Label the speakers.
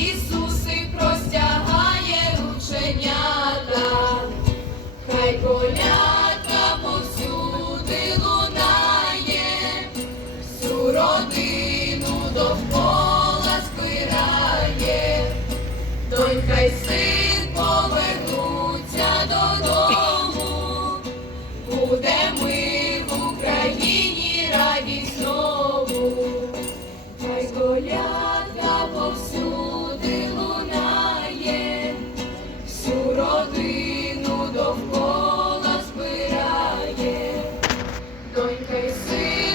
Speaker 1: Ісуси простягає рученята, хай колядка повсюди лунає, всю родину довкола збирає, той хай син повернуться додому, буде ми в Україні радість знову, хай коляда повсюди. always see.